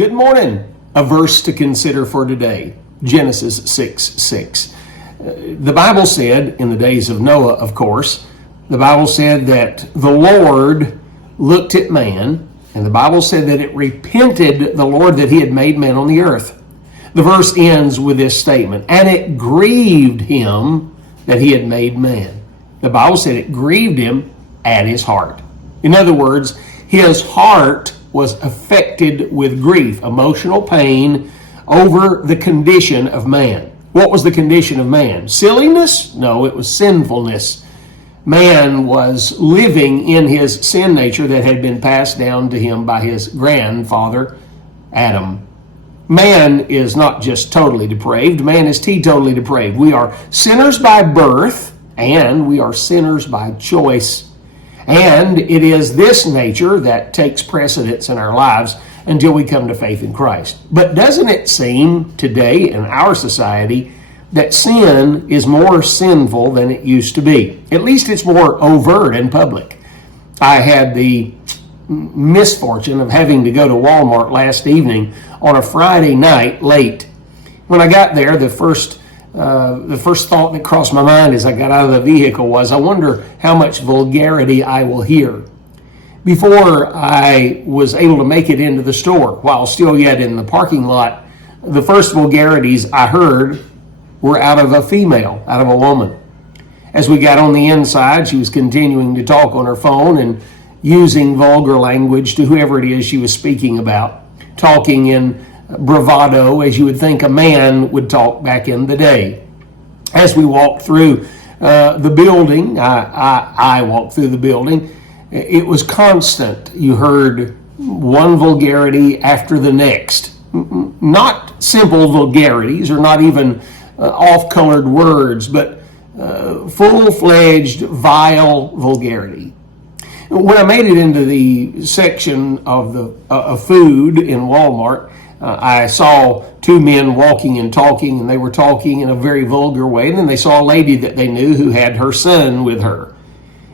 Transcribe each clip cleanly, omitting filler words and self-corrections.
Good morning. A verse to consider for today, Genesis 6:6. The Bible said, in the days of Noah, of course, the Bible said that the Lord looked at man, and the Bible said that it repented the Lord that he had made man on the earth. The verse ends with this statement, and it grieved him that he had made man. The Bible said it grieved him at his heart. In other words, his heart was affected with grief, emotional pain over the condition of man. What was the condition of man? Silliness? No, it was sinfulness. Man was living in his sin nature that had been passed down to him by his grandfather, Adam. Man is not just totally depraved, man is teetotally depraved. We are sinners by birth, and we are sinners by choice. And it is this nature that takes precedence in our lives until we come to faith in Christ. But doesn't it seem today in our society that sin is more sinful than it used to be? At least it's more overt and public. I had the misfortune of having to go to Walmart last evening on a Friday night late. When I got there, the first thought that crossed my mind as I got out of the vehicle was, I wonder how much vulgarity I will hear. Before I was able to make it into the store, while still yet in the parking lot, the first vulgarities I heard were out of a female, out of a woman. As we got on the inside, she was continuing to talk on her phone and using vulgar language to whoever it is she was speaking about, talking in bravado as you would think a man would talk back in the day. As we walked through the building, I walked through the building, it was constant. You heard one vulgarity after the next. Not simple vulgarities or not even off-colored words, but full-fledged vile vulgarity. When I made it into the section of food in Walmart, I saw two men walking and talking, and they were talking in a very vulgar way. And then they saw a lady that they knew who had her son with her.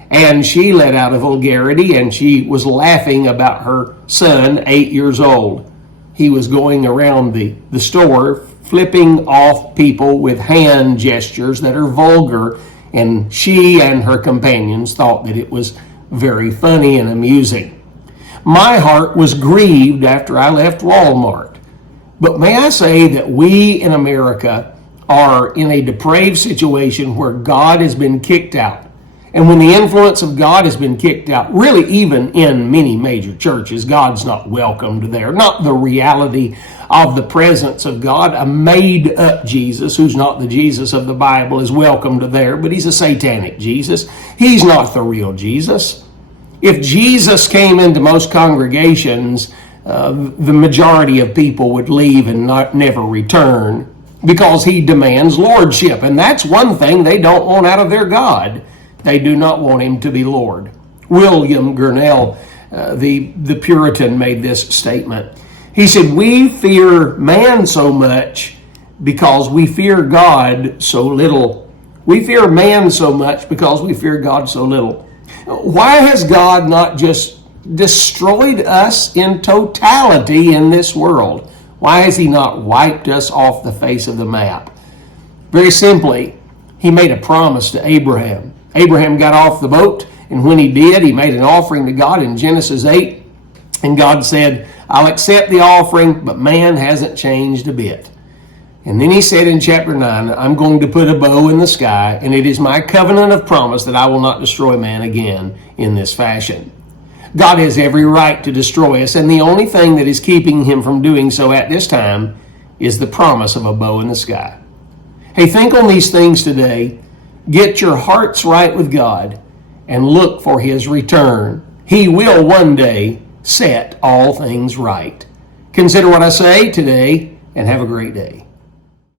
And she let out a vulgarity, and she was laughing about her son, 8 years old. He was going around the store, flipping off people with hand gestures that are vulgar, and she and her companions thought that it was very funny and amusing. My heart was grieved after I left Walmart. But may I say that we in America are in a depraved situation where God has been kicked out. And when the influence of God has been kicked out, really even in many major churches, God's not welcomed there. Not the reality of the presence of God. A made-up Jesus, who's not the Jesus of the Bible, is welcomed there, but he's a satanic Jesus. He's not the real Jesus. If Jesus came into most congregations, the majority of people would leave and never return because he demands lordship. And that's one thing they don't want out of their God. They do not want him to be Lord. William Gurnell, the Puritan, made this statement. He said, "We fear man so much because we fear God so little. We fear man so much because we fear God so little." Why has God not just destroyed us in totality in this world? Why has he not wiped us off the face of the map? Very simply, he made a promise to Abraham. Abraham got off the boat, and when he did, he made an offering to God in Genesis 8, and God said, "I'll accept the offering, but man hasn't changed a bit." And then he said in chapter 9, "I'm going to put a bow in the sky, and it is my covenant of promise that I will not destroy man again in this fashion." God has every right to destroy us, and the only thing that is keeping him from doing so at this time is the promise of a bow in the sky. Hey, think on these things today. Get your hearts right with God and look for his return. He will one day set all things right. Consider what I say today, and have a great day.